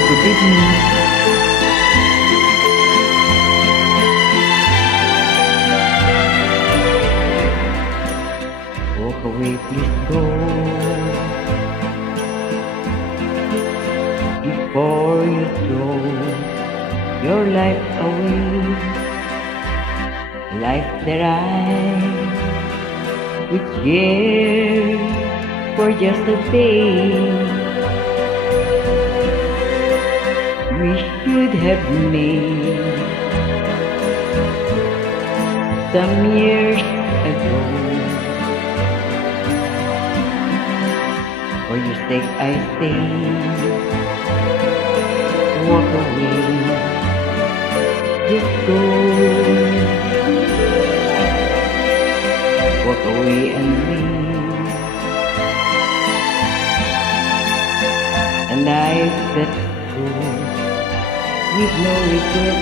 good evening. Walk away, please go, before you throw your life away. Life that I would share for just a day. We should have made some years ago. For your sake I say, walk away, just go. Walk away and leave a life that's good, with no regret.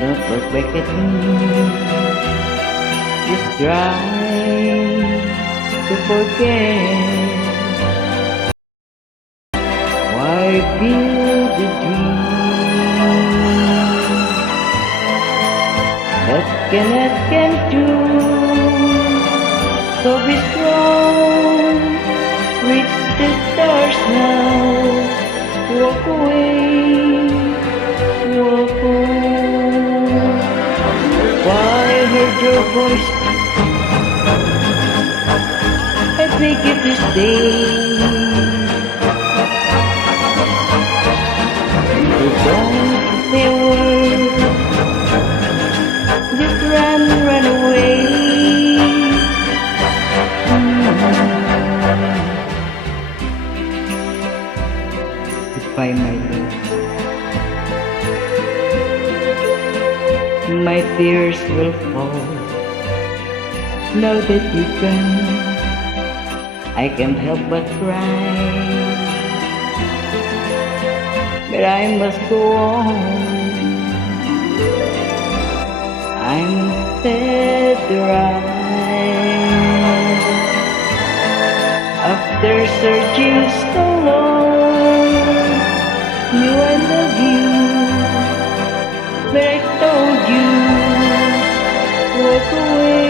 Don't look back at me, just try to forget. Why build a dream that cannot come true? So be strong with the stars now. Walk away, walk away. Why heard your voice? I beg you to stay. So don't say a word, just run, run away. Goodbye, my love. My tears will fall now that you're gone. I can't help but cry, but I must go on. I'm sad to rise after searching so long. Knew I love you, but I told you walk away.